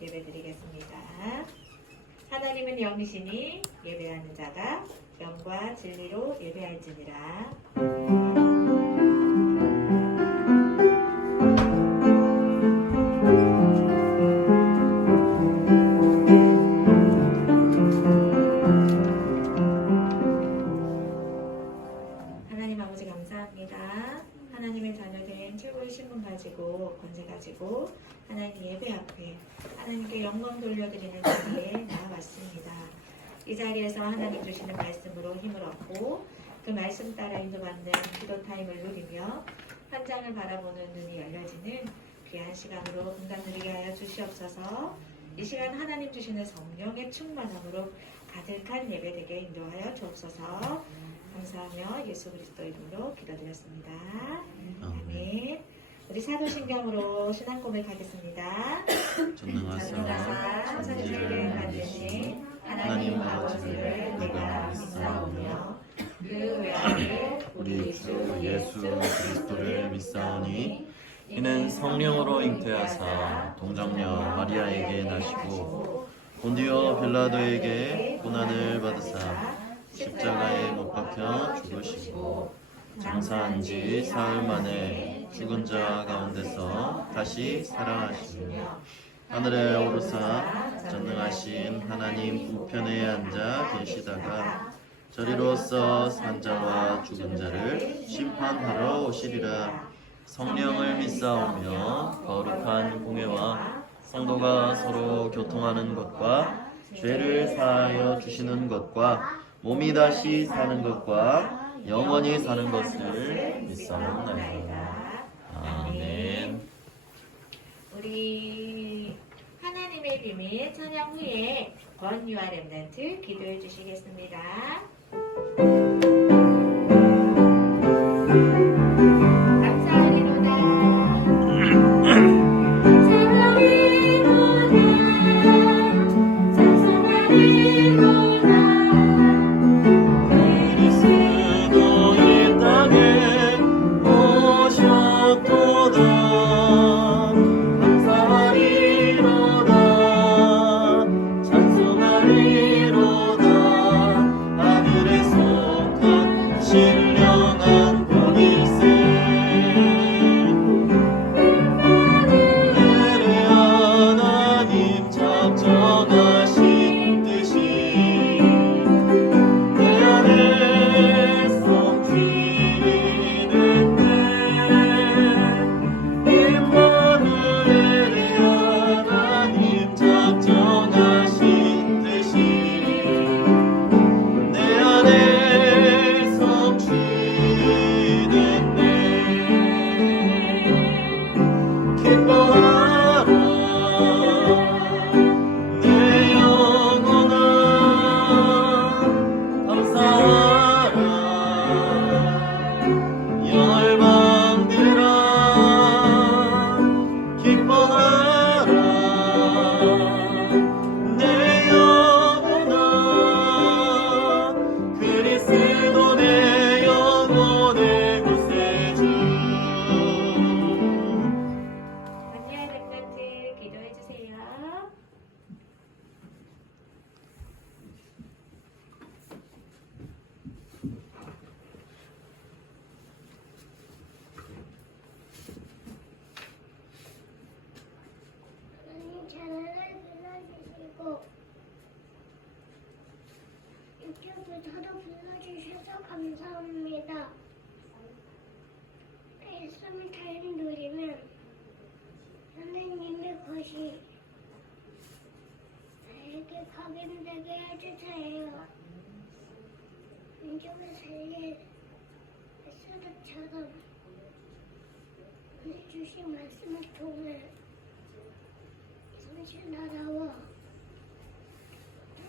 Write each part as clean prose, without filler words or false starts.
예배드리겠습니다. 하나님은 영이시니 예배하는 자가 영과 진리로 예배할지니라. 하나님 아버지 감사합니다. 하나님의 자녀된 최고의 신분 가지고 권세 가지고 하나님 예배 앞에 하나님께 영광 돌려드리는 자리에 나아왔습니다. 이 자리에서 하나님 주시는 말씀으로 힘을 얻고 그 말씀 따라 인도받는 기도 타임을 누리며 현장을 바라보는 눈이 열려지는 귀한 시간으로 분간 누리게 하여 주시옵소서. 이 시간 하나님 주시는 성령의 충만함으로 가득한 예배되게 인도하여 주옵소서. 감사하며 예수 그리스도 이름으로 기도드렸습니다. 아멘. 우리 사도신경으로 신앙 고백하겠습니다. 전능하사 천지를 만드신 하나님 아버지를 내가 믿사오며 그 외아들 우리 주 예수 그리스도를 믿사오니 이는 성령으로 잉태하사 동정녀 마리아에게 나시고 본디오 빌라도에게 고난을 받으사 십자가에 못 박혀 죽으시고 장사한 지 사흘 만에 죽은 자 가운데서 다시 살아나시며 하늘에 오르사 전능하신 하나님 우편에 앉아 계시다가 저리로서 산자와 죽은 자를 심판하러 오시리라. 성령을 믿사오며 거룩한 공회와 성도가 서로 교통하는 것과 죄를 사하여 주시는 것과 몸이 다시 사는 것과 영원히 사는 것을 믿사옵나이다. 아멘. 우리 하나님의 비밀 찬양 후에 권유와 렘넌트 기도해 주시겠습니다. 감사하리로다. 저도 불러주셔서 감사합니다. 말씀을 잘 누리면 하나님의 것이 나에게 각인되게 해주세요. 민족을 살릴 에스더처럼 오늘 주신 말씀을 통해 성실 나라와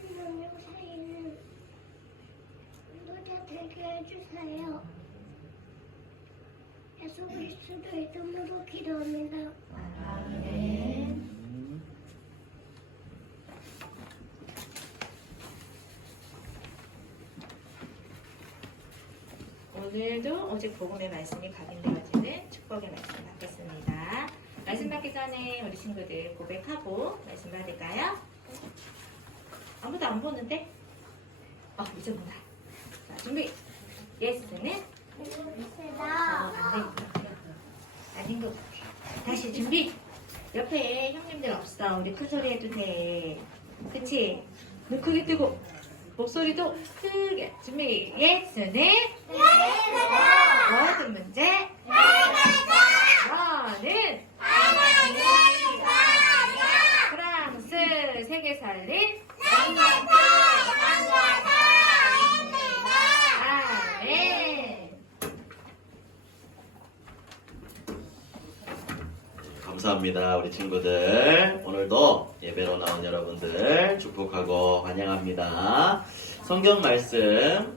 민족 사이는 인도자 되게 해주세요. 예수 그리스도 이름으로 기도합니다. 아멘. 오늘도 오직 복음의 말씀이 각인되어지는 축복의 말씀 받겠습니다. 말씀 받기 전에 우리 친구들 고백하고 말씀 받을게요. 안 보는데? 이제 보다. 자, 준비. 예스는? 아닌 것 같아. 다시 준비. 옆에 형님들 없어. 우리 큰 소리 해도 돼. 그치? 눈 크게 뜨고 목소리도 크게. 준비. 예스는? 모든 문제. 너는? 프랑스 세계 살린? 아멘. 감사합니다, 우리 친구들. 오늘도 예배로 나온 여러분들 축복하고 환영합니다. 성경 말씀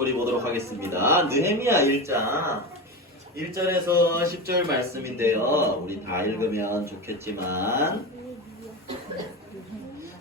우리 보도록 하겠습니다. 느헤미야 1장 1절에서 10절 말씀인데요. 우리 다 읽으면 좋겠지만,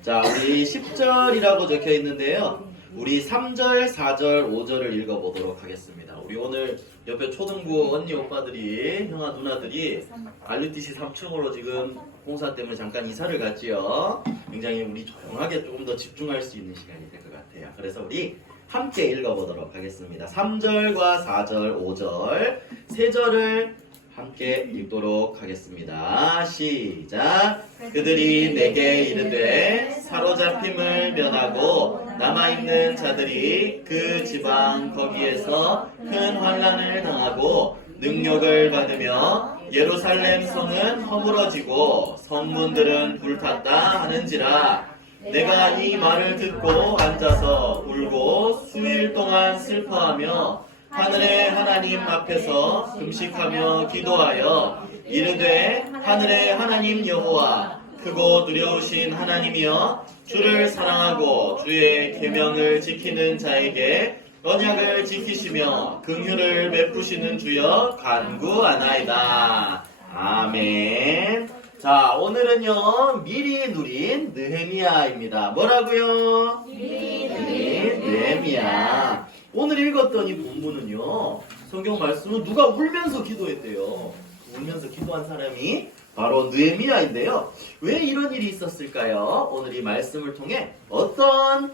자, 우리 10절이라고 적혀 있는데요. 우리 3절, 4절, 5절을 읽어보도록 하겠습니다. 우리 오늘 옆에 초등부 언니 오빠들이, 형아 누나들이 RUTC 3층으로 지금 공사 때문에 잠깐 이사를 갔지요. 굉장히 우리 조용하게 조금 더 집중할 수 있는 시간이 될 것 같아요. 그래서 우리 함께 읽어보도록 하겠습니다. 3절과 4절, 5절, 3절을 함께 읽도록 하겠습니다. 시작. 그들이 내게 이르되 사로잡힘을 면하고 남아있는 자들이 그 지방 거기에서 큰 환난을 당하고 능욕을 받으며 예루살렘 성은 허물어지고 성문들은 불탔다 하는지라. 내가 이 말을 듣고 앉아서 울고 수일 동안 슬퍼하며 하늘의 하나님 앞에서 금식하며 기도하여 이르되 하늘의 하나님 여호와 크고 두려우신 하나님이여 주를 사랑하고 주의 계명을 지키는 자에게 언약을 지키시며 긍휼을 베푸시는 주여 간구하나이다. 아멘. 자, 오늘은요 미리 누린 느헤미야입니다. 뭐라고요? 미리 누린 느헤미야. 오늘 읽었던 이 본문은요, 성경 말씀은 누가 울면서 기도했대요. 울면서 기도한 사람이 바로 느헤미야인데요. 왜 이런 일이 있었을까요? 오늘 이 말씀을 통해 어떤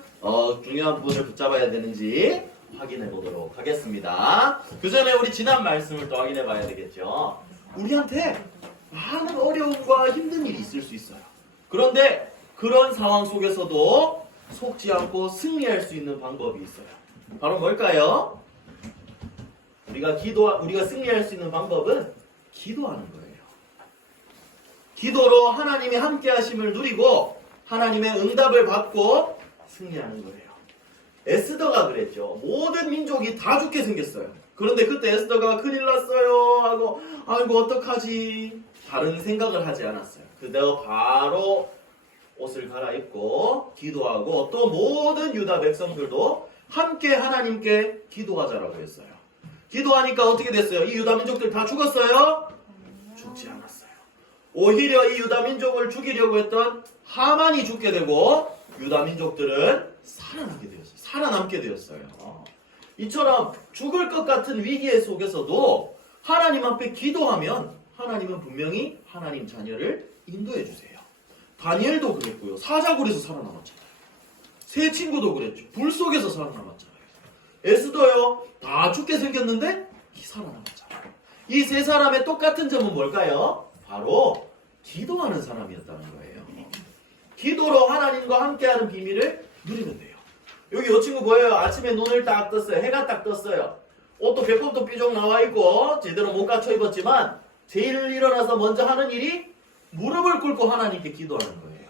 중요한 부분을 붙잡아야 되는지 확인해 보도록 하겠습니다. 그 전에 우리 지난 말씀을 또 확인해 봐야 되겠죠. 우리한테 많은 어려움과 힘든 일이 있을 수 있어요. 그런데 그런 상황 속에서도 속지 않고 승리할 수 있는 방법이 있어요. 바로 뭘까요? 우리가 승리할 수 있는 방법은 기도하는 거예요. 기도로 하나님의 함께 하심을 누리고 하나님의 응답을 받고 승리하는 거예요. 에스더가 그랬죠. 모든 민족이 다 죽게 생겼어요. 그런데 그때 에스더가 큰일 났어요 하고 아이고 어떡하지, 다른 생각을 하지 않았어요. 그대로 바로 옷을 갈아입고 기도하고 또 모든 유다 백성들도 함께 하나님께 기도하자라고 했어요. 기도하니까 어떻게 됐어요? 이 유다 민족들 다 죽었어요? 죽지 않았어요. 오히려 이 유다 민족을 죽이려고 했던 하만이 죽게 되고 유다 민족들은 살아남게 되었어요. 이처럼 죽을 것 같은 위기 속에서도 하나님 앞에 기도하면 하나님은 분명히 하나님 자녀를 인도해 주세요. 다니엘도 그랬고요. 사자굴에서 살아남았잖아요. 세 친구도 그랬죠. 불 속에서 살아남았잖아요. 에스더요. 다 죽게 생겼는데 살아남았잖아요. 이 세 사람의 똑같은 점은 뭘까요? 바로 기도하는 사람이었다는 거예요. 기도로 하나님과 함께하는 비밀을 누리면 돼요. 여기 이 친구 보여요. 아침에 눈을 딱 떴어요. 해가 딱 떴어요. 옷도 배꼽도 삐죽 나와 있고 제대로 못 갖춰 입었지만 제일 일어나서 먼저 하는 일이 무릎을 꿇고 하나님께 기도하는 거예요.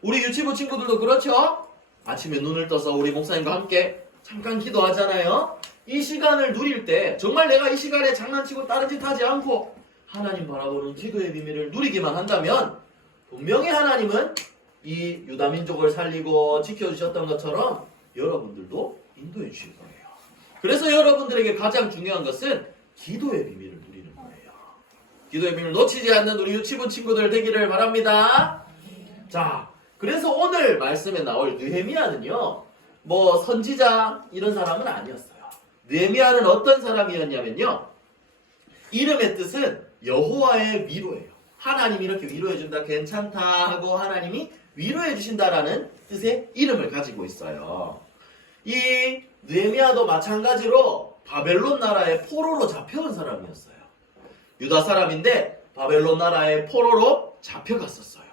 우리 유치부 친구들도 그렇죠? 아침에 눈을 떠서 우리 목사님과 함께 잠깐 기도하잖아요. 이 시간을 누릴 때 정말 내가 이 시간에 장난치고 다른 짓 하지 않고 하나님 바라보는 기도의 비밀을 누리기만 한다면 분명히 하나님은 이 유다 민족을 살리고 지켜주셨던 것처럼 여러분들도 인도해 주실 거예요. 그래서 여러분들에게 가장 중요한 것은 기도의 비밀을 누리는 거예요. 기도의 비밀을 놓치지 않는 우리 유치부 친구들 되기를 바랍니다. 자, 그래서 오늘 말씀에 나올 느헤미야는요, 뭐 선지자 이런 사람은 아니었어요. 느헤미야는 어떤 사람이었냐면요, 이름의 뜻은 여호와의 미로예요. 하나님이 이렇게 위로해준다, 괜찮다 하고 하나님이 위로해주신다라는 뜻의 이름을 가지고 있어요. 이 느헤미야도 마찬가지로 바벨론 나라의 포로로 잡혀온 사람이었어요. 유다 사람인데 바벨론 나라의 포로로 잡혀갔었어요.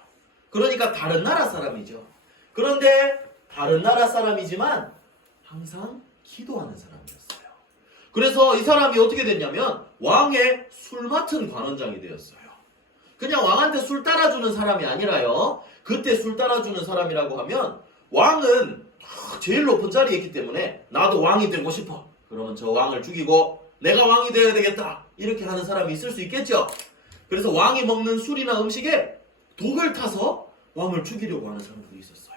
그러니까 다른 나라 사람이죠. 그런데 다른 나라 사람이지만 항상 기도하는 사람이었어요. 그래서 이 사람이 어떻게 됐냐면 왕의 술 맡은 관원장이 되었어요. 그냥 왕한테 술 따라주는 사람이 아니라요. 그때 술 따라주는 사람이라고 하면 왕은 제일 높은 자리에 있기 때문에 나도 왕이 되고 싶어. 그러면 저 왕을 죽이고 내가 왕이 되어야 되겠다. 이렇게 하는 사람이 있을 수 있겠죠. 그래서 왕이 먹는 술이나 음식에 독을 타서 왕을 죽이려고 하는 사람들이 있었어요.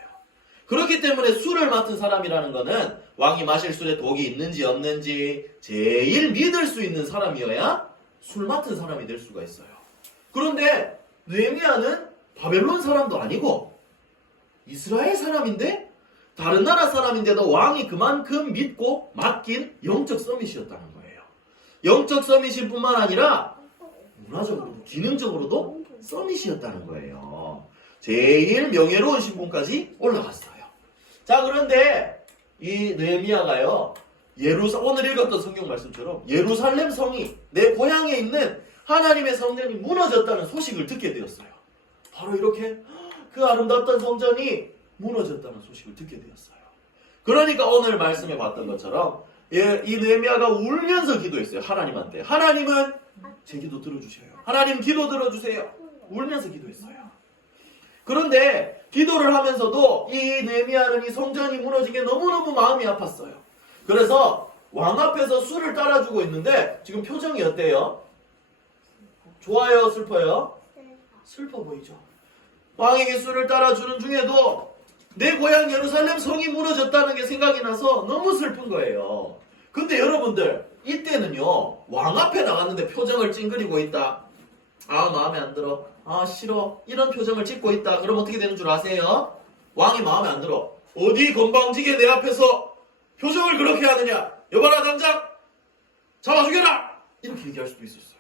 그렇기 때문에 술을 맡은 사람이라는 거는 왕이 마실 술에 독이 있는지 없는지 제일 믿을 수 있는 사람이어야 술 맡은 사람이 될 수가 있어요. 그런데 느헤미야는 바벨론 사람도 아니고 이스라엘 사람인데 다른 나라 사람인데도 왕이 그만큼 믿고 맡긴 영적 서밋이었다는 거예요. 영적 서밋일 뿐만 아니라 문화적으로도 기능적으로도 서밋이었다는 거예요. 제일 명예로운 신분까지 올라갔어요. 자, 그런데 이 느헤미야가요, 오늘 읽었던 성경 말씀처럼 예루살렘 성이 내 고향에 있는 하나님의 성전이 무너졌다는 소식을 듣게 되었어요. 바로 이렇게 그 아름답던 성전이 무너졌다는 소식을 듣게 되었어요. 그러니까 오늘 말씀해 봤던 것처럼 이 느헤미야가 울면서 기도했어요. 하나님한테. 하나님은 제 기도 들어주셔요. 하나님 기도 들어주세요. 울면서 기도했어요. 그런데 기도를 하면서도 이 느헤미야는 이 성전이 무너진 게 너무너무 마음이 아팠어요. 그래서 왕 앞에서 술을 따라주고 있는데 지금 표정이 어때요? 좋아요? 슬퍼요? 슬퍼 보이죠? 왕에게 술을 따라주는 중에도 내 고향 예루살렘 성이 무너졌다는 게 생각이 나서 너무 슬픈 거예요. 근데 여러분들 이때는요, 왕 앞에 나갔는데 표정을 찡그리고 있다. 아, 마음에 안 들어. 아, 싫어. 이런 표정을 짓고 있다. 그럼 어떻게 되는 줄 아세요? 왕이 마음에 안 들어. 어디 건방지게 내 앞에서 표정을 그렇게 하느냐. 여봐라, 당장 잡아 죽여라. 이렇게 얘기할 수도 있었어요.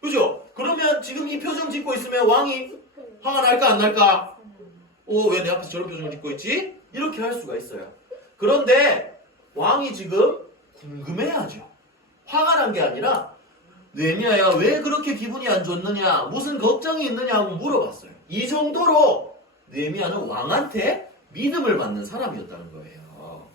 그죠? 그러면 지금 이 표정 짓고 있으면 왕이 화가 날까 안 날까? 왜 내 앞에서 저런 표정을 짓고 있지? 이렇게 할 수가 있어요. 그런데 왕이 지금 궁금해하죠. 화가 난 게 아니라 느헤미야야, 왜 그렇게 기분이 안 좋느냐, 무슨 걱정이 있느냐 하고 물어봤어요. 이 정도로 느헤미야는 왕한테 믿음을 받는 사람이었다는 거예요.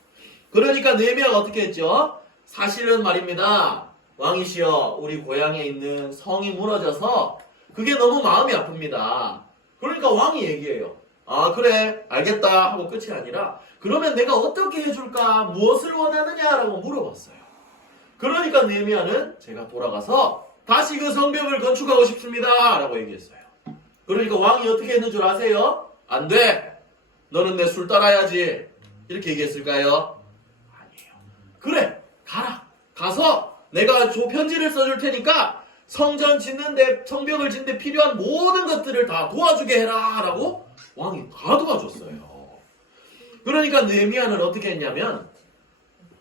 그러니까 느헤미야가 어떻게 했죠? 사실은 말입니다, 왕이시여, 우리 고향에 있는 성이 무너져서 그게 너무 마음이 아픕니다. 그러니까 왕이 얘기해요. 아, 그래, 알겠다 하고 끝이 아니라 그러면 내가 어떻게 해줄까, 무엇을 원하느냐라고 물어봤어요. 그러니까 느헤미야는 제가 돌아가서 다시 그 성벽을 건축하고 싶습니다 라고 얘기했어요. 그러니까 왕이 어떻게 했는 줄 아세요? 안 돼, 너는 내 술 따라야지, 이렇게 얘기했을까요? 아니에요. 그래, 가라, 가서 내가 편지를 써줄 테니까 성전 짓는데, 성벽을 짓는데 필요한 모든 것들을 다 도와주게 해라 라고 왕이 다 도와줬어요. 그러니까 느헤미야는 어떻게 했냐면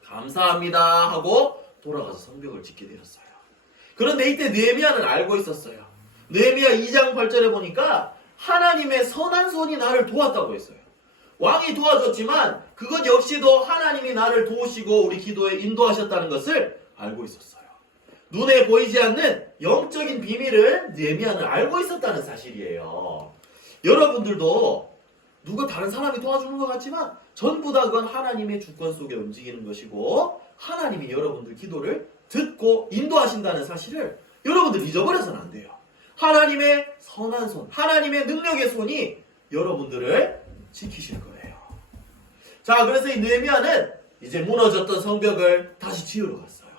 감사합니다 하고 돌아가서 성벽을 짓게 되었어요. 그런데 이때 느헤미야는 알고 있었어요. 느헤미야 2장 8절에 보니까 하나님의 선한 손이 나를 도왔다고 했어요. 왕이 도와줬지만 그것 역시도 하나님이 나를 도우시고 우리 기도에 인도하셨다는 것을 알고 있었어요. 눈에 보이지 않는 영적인 비밀을 느헤미야는 알고 있었다는 사실이에요. 여러분들도 누가 다른 사람이 도와주는 것 같지만 전부 다 그건 하나님의 주권 속에 움직이는 것이고 하나님이 여러분들 기도를 듣고 인도하신다는 사실을 여러분들 잊어버려서는 안 돼요. 하나님의 선한 손, 하나님의 능력의 손이 여러분들을 지키실 거예요. 자, 그래서 이 느헤미야는 이제 무너졌던 성벽을 다시 지으러 갔어요.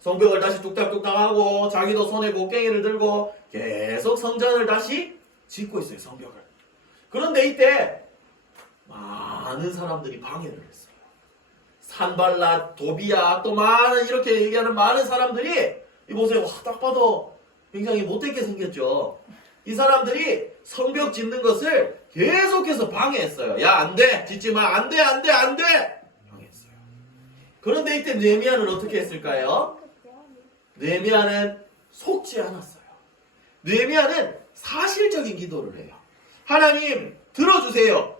성벽을 다시 뚝딱뚝딱 하고 자기도 손에 곡괭이를 들고 계속 성전을 다시 짓고 있어요, 성벽을. 그런데 이때 많은 사람들이 방해를 했어요. 산발랏, 도비야, 또 많은 이렇게 얘기하는 많은 사람들이 이보세요. 와, 딱 봐도 굉장히 못되게 생겼죠. 이 사람들이 성벽 짓는 것을 계속해서 방해했어요. 야, 안 돼, 짓지 마, 안 돼, 안 돼, 안 돼, 방해했어요. 그런데 이때 느헤미야는 어떻게 했을까요? 느헤미야는 속지 않았어요. 느헤미야는 사실적인 기도를 해요. 하나님 들어주세요.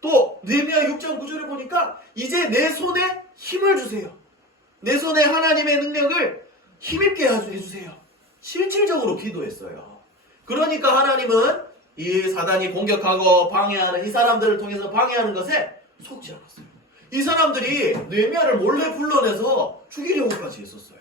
또 느헤미야 6장 9절을 보니까 이제 내 손에 힘을 주세요. 내 손에 하나님의 능력을 힘있게 해주세요. 실질적으로 기도했어요. 그러니까 하나님은 이 사단이 공격하고 방해하는 이 사람들을 통해서 방해하는 것에 속지 않았어요. 이 사람들이 느헤미야를 몰래 불러내서 죽이려고까지 했었어요.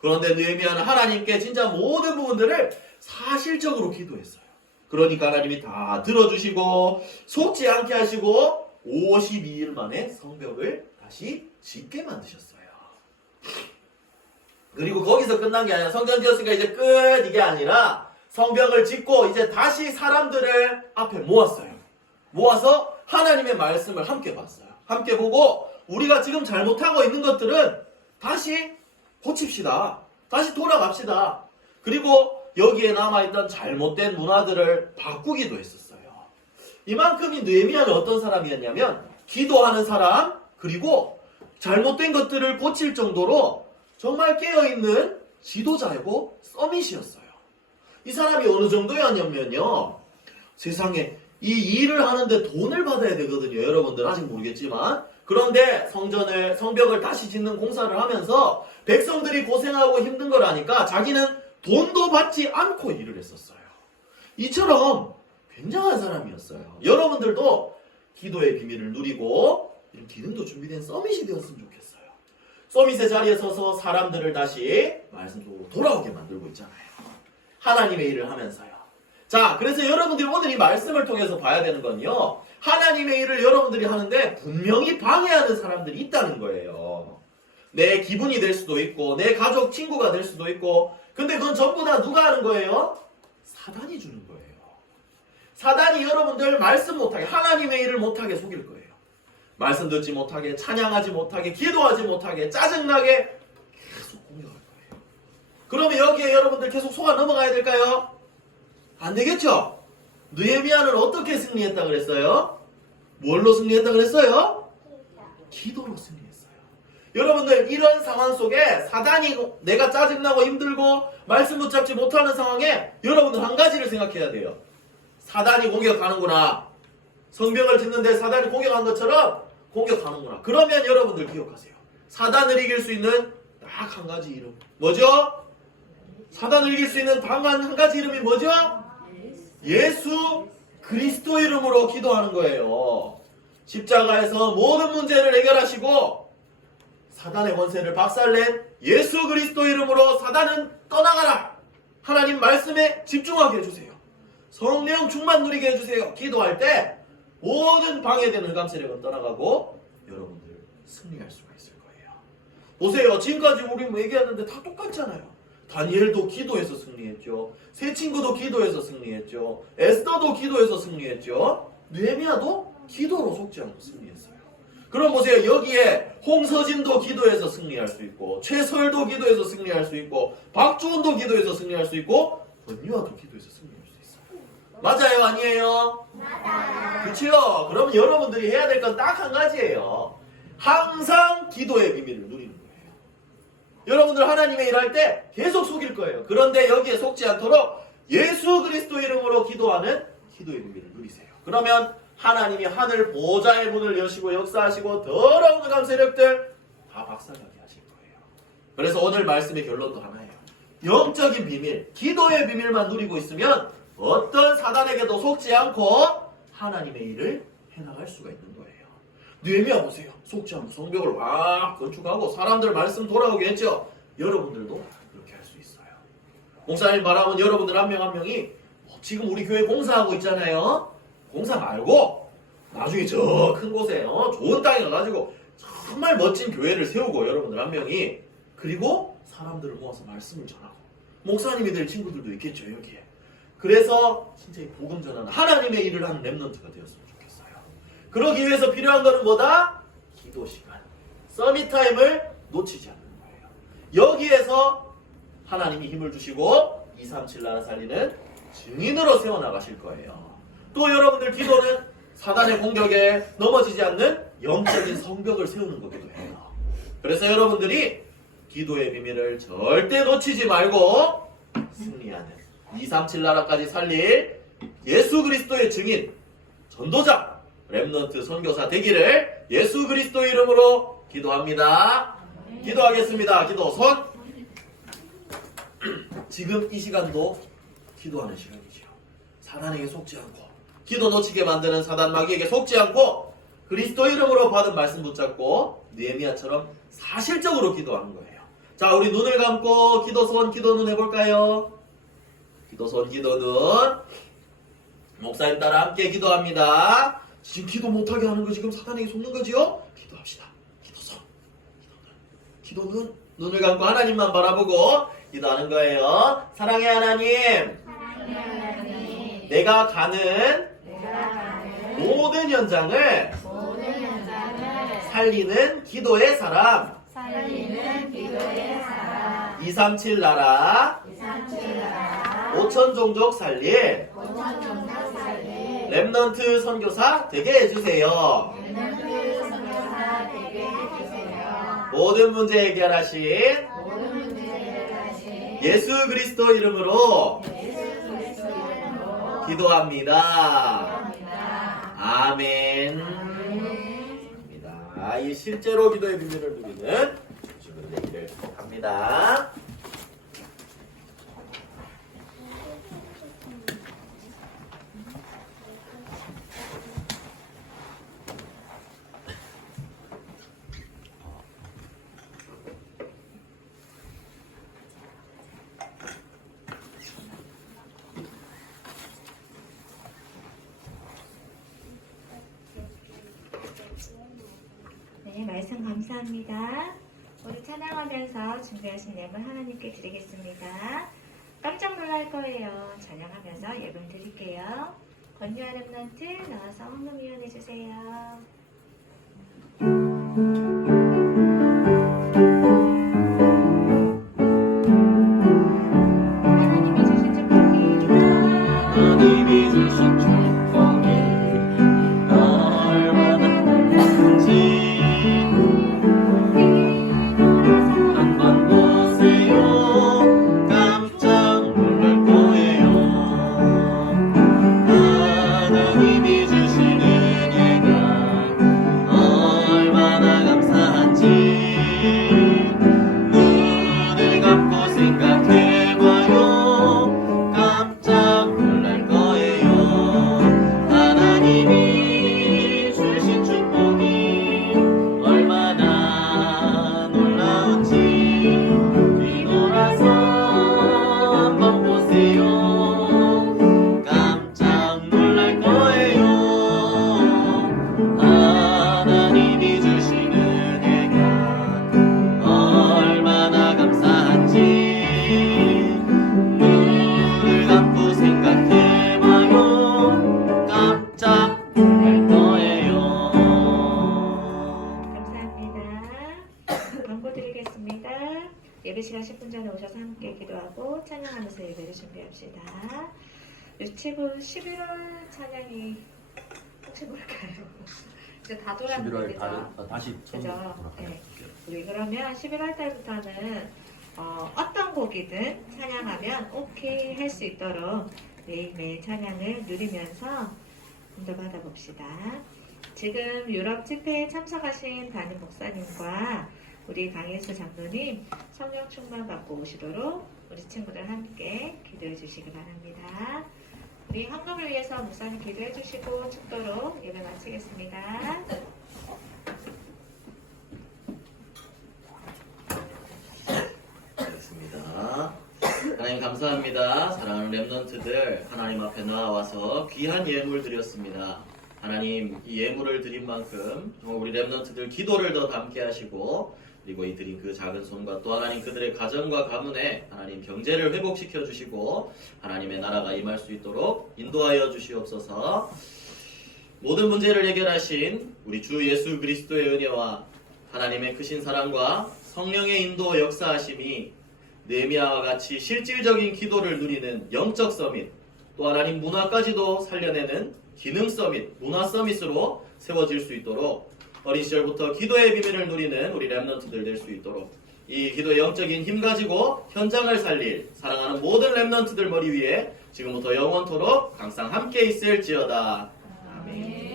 그런데 느헤미야는 하나님께 진짜 모든 부분들을 사실적으로 기도했어요. 그러니까 하나님이 다 들어주시고 속지 않게 하시고 52일 만에 성벽을 다시 짓게 만드셨어요. 그리고 거기서 끝난 게 아니라 성전 지었으니까 이제 끝 이게 아니라 성벽을 짓고 이제 다시 사람들을 앞에 모았어요. 모아서 하나님의 말씀을 함께 봤어요. 함께 보고 우리가 지금 잘못하고 있는 것들은 다시 고칩시다. 다시 돌아갑시다. 그리고 여기에 남아있던 잘못된 문화들을 바꾸기도 했었어요. 이만큼이 느헤미야는 어떤 사람이었냐면 기도하는 사람, 그리고 잘못된 것들을 고칠 정도로 정말 깨어있는 지도자이고 서밋이었어요. 이 사람이 어느 정도였냐면요, 세상에 이 일을 하는데 돈을 받아야 되거든요. 여러분들 아직 모르겠지만. 그런데 성벽을 다시 짓는 공사를 하면서 백성들이 고생하고 힘든 걸 아니까 자기는 돈도 받지 않고 일을 했었어요. 이처럼 굉장한 사람이었어요. 여러분들도 기도의 비밀을 누리고 이런 기능도 준비된 서밋이 되었으면 좋겠어요. 서밋의 자리에 서서 사람들을 다시 말씀 속으로 돌아오게 만들고 있잖아요. 하나님의 일을 하면서요. 자, 그래서 여러분들이 오늘 이 말씀을 통해서 봐야 되는 건요, 하나님의 일을 여러분들이 하는데 분명히 방해하는 사람들이 있다는 거예요. 내 기분이 될 수도 있고 내 가족 친구가 될 수도 있고, 근데 그건 전부 다 누가 하는 거예요? 사단이 주는 거예요. 사단이 여러분들 말씀 못하게, 하나님의 일을 못하게 속일 거예요. 말씀 듣지 못하게, 찬양하지 못하게, 기도하지 못하게, 짜증나게 계속 공격할 거예요. 그러면 여기에 여러분들 계속 속아 넘어가야 될까요? 안 되겠죠? 느헤미야는 어떻게 승리했다 그랬어요? 뭘로 승리했다 그랬어요? 기도로 승리했어요. 여러분들 이런 상황 속에 사단이 내가 짜증나고 힘들고 말씀 붙잡지 못하는 상황에 여러분들 한 가지를 생각해야 돼요. 사단이 공격하는구나. 성벽을 짓는데 사단이 공격한 것처럼 공격하는구나. 그러면 여러분들 기억하세요. 사단을 이길 수 있는 딱 한 가지 이름. 뭐죠? 사단을 이길 수 있는 단 한 가지 이름이 뭐죠? 예수 그리스도 이름으로 기도하는 거예요. 십자가에서 모든 문제를 해결하시고 사단의 권세를 박살낸 예수 그리스도 이름으로 사단은 떠나가라. 하나님 말씀에 집중하게 해주세요. 성령 충만 누리게 해주세요. 기도할 때 모든 방해되는 흑암 세력은 떠나가고 여러분들 승리할 수가 있을 거예요. 보세요. 지금까지 우리 얘기하는데 다 똑같잖아요. 다니엘도 기도해서 승리했죠. 세 친구도 기도해서 승리했죠. 에스더도 기도해서 승리했죠. 느헤미야도 기도로 속지 않고 승리했어요. 그럼 보세요. 여기에 홍서진도 기도해서 승리할 수 있고, 최설도 기도해서 승리할 수 있고, 박주원도 기도해서 승리할 수 있고, 권유아도 기도해서 승리할 수 있어요. 맞아요? 아니에요? 맞아요. 그렇죠? 그럼 여러분들이 해야 될 건 딱 한 가지예요. 항상 기도의 비밀을 누리는 거예요. 여러분들 하나님의 일할 때 계속 속일 거예요. 그런데 여기에 속지 않도록 예수 그리스도 이름으로 기도하는 기도의 비밀을 누리세요. 그러면 하나님이 하늘 보좌의 문을 여시고 역사하시고 더러운 흑암 세력들 다 박살나게 하실 거예요. 그래서 오늘 말씀의 결론도 하나예요. 영적인 비밀, 기도의 비밀만 누리고 있으면 어떤 사단에게도 속지 않고 하나님의 일을 해나갈 수가 있는 거예요. 느헤미야 보세요. 속지 않고 성벽을 막 건축하고 사람들 말씀 돌아오게 했죠. 여러분들도 그렇게 할 수 있어요. 목사님 바람은 여러분들 한 명 한 명이 지금 우리 교회 공사하고 있잖아요. 공사 말고 나중에 저 큰 곳에 좋은 땅에 가가지고 정말 멋진 교회를 세우고 여러분들 한 명이, 그리고 사람들을 모아서 말씀을 전하고, 목사님이 될 친구들도 있겠죠 여기에. 그래서 진짜 이 복음 전하는 하나님의 일을 하는 렘넌트가 되었으면 좋겠어요. 그러기 위해서 필요한 것은 뭐다? 기도 시간, 서밋 타임을 놓치지 않는 거예요. 여기에서 하나님이 힘을 주시고 237 나라 살리는 증인으로 세워나가실 거예요. 또 여러분들 기도는 사단의 공격에 넘어지지 않는 영적인 성벽을 세우는 거기도 해요. 그래서 여러분들이 기도의 비밀을 절대 놓치지 말고 승리하는 237 나라까지 살릴 예수 그리스도의 증인, 전도자, 렘넌트 선교사 되기를 예수 그리스도 이름으로 기도합니다. 기도하겠습니다. 기도 손. 지금 이 시간도 기도하는 시간이지요. 사단에게 속지 않고 기도 놓치게 만드는 사단 마귀에게 속지 않고 그리스도 이름으로 받은 말씀 붙잡고 느헤미야처럼 사실적으로 기도하는 거예요. 자, 우리 눈을 감고 기도 손, 기도 눈 해볼까요? 기도 손, 기도 눈. 목사님 따라 함께 기도합니다. 지금 기도 못하게 하는 거 지금 사단에게 속는 거지요? 기도합시다. 기도 손, 기도 눈. 기도 눈. 눈을 감고 하나님만 바라보고 기도하는 거예요. 사랑의 하나님. 내가 가는 모든 현장을 살리는 기도의 사람. 237 나라 5천 종족 살릴 렘넌트 선교사 되게 해주세요. 모든 문제 해결하신 예수 그리스도 이름으로 기도합니다. 아멘. 이 실제로 기도의 비밀을 누리는 주님의 되기를 축복합니다. 네, 말씀 감사합니다. 우리 찬양하면서 준비하신 예물 하나님께 드리겠습니다. 깜짝 놀랄 거예요. 찬양하면서 예물 드릴게요. 건유아 렘넌트 나와서 헌금 위원해 주세요. 하나님이 주신 축복입니다. 하나님이 주신 축복이 얼마나 큰지 한번 보세요. 깜짝 놀랄 거예요. 하나님이 주신 은혜가 얼마나 감사한지 눈을 감고 생각해봐요. 깜짝 놀랄 거예요. 하나님이 주신 축복이 얼마나 놀라운지 뒤돌아서 한번 보세요. 깜짝 놀랄 거예요. 하나님이 주신 은혜가 얼마나 감사한지 눈을 감고 생각해봐요. 깜짝 놀랄 거예요. 감사합니다. 광고 드리겠습니다. 예배 시간 10분 전에 오셔서 함께 기도하고 찬양하면서 예배를 준비합시다. 유치부 11월 찬양이 혹시 뭘까요? 이제 다 돌았는데 그죠? 다시 그죠? 네. 우리 그러면 11월 달부터는 어떤 곡이든 찬양하면 오케이 할 수 있도록 매일매일 찬양을 누리면서 인도받아 봅시다. 지금 유럽 집회에 참석하신 담임 목사님과 우리 강예수 장로님 성령 충만 받고 오시도록 우리 친구들 함께 기도해 주시기 바랍니다. 우리 헌금을 위해서 목사님 기도해 주시고 축도로 예배 마치겠습니다. 알겠습니다. 하나님 감사합니다. 사랑하는 렘넌트들 하나님 앞에 나와서 귀한 예물 드렸습니다. 하나님 이 예물을 드린 만큼 정말 우리 렘넌트들 기도를 더 담게 하시고 그리고 이 드린 그 작은 손과 또 하나님 그들의 가정과 가문에 하나님 경제를 회복시켜 주시고 하나님의 나라가 임할 수 있도록 인도하여 주시옵소서. 모든 문제를 해결하신 우리 주 예수 그리스도의 은혜와 하나님의 크신 사랑과 성령의 인도 역사하심이 느헤미야와 같이 실질적인 기도를 누리는 영적 서밋, 또 하나님 문화까지도 살려내는 기능 서밋, 문화 서밋으로 세워질 수 있도록 어린 시절부터 기도의 비밀을 누리는 우리 렘넌트들 될 수 있도록 이 기도의 영적인 힘 가지고 현장을 살릴 사랑하는 모든 렘넌트들 머리 위에 지금부터 영원토록 항상 함께 있을지어다. 아멘.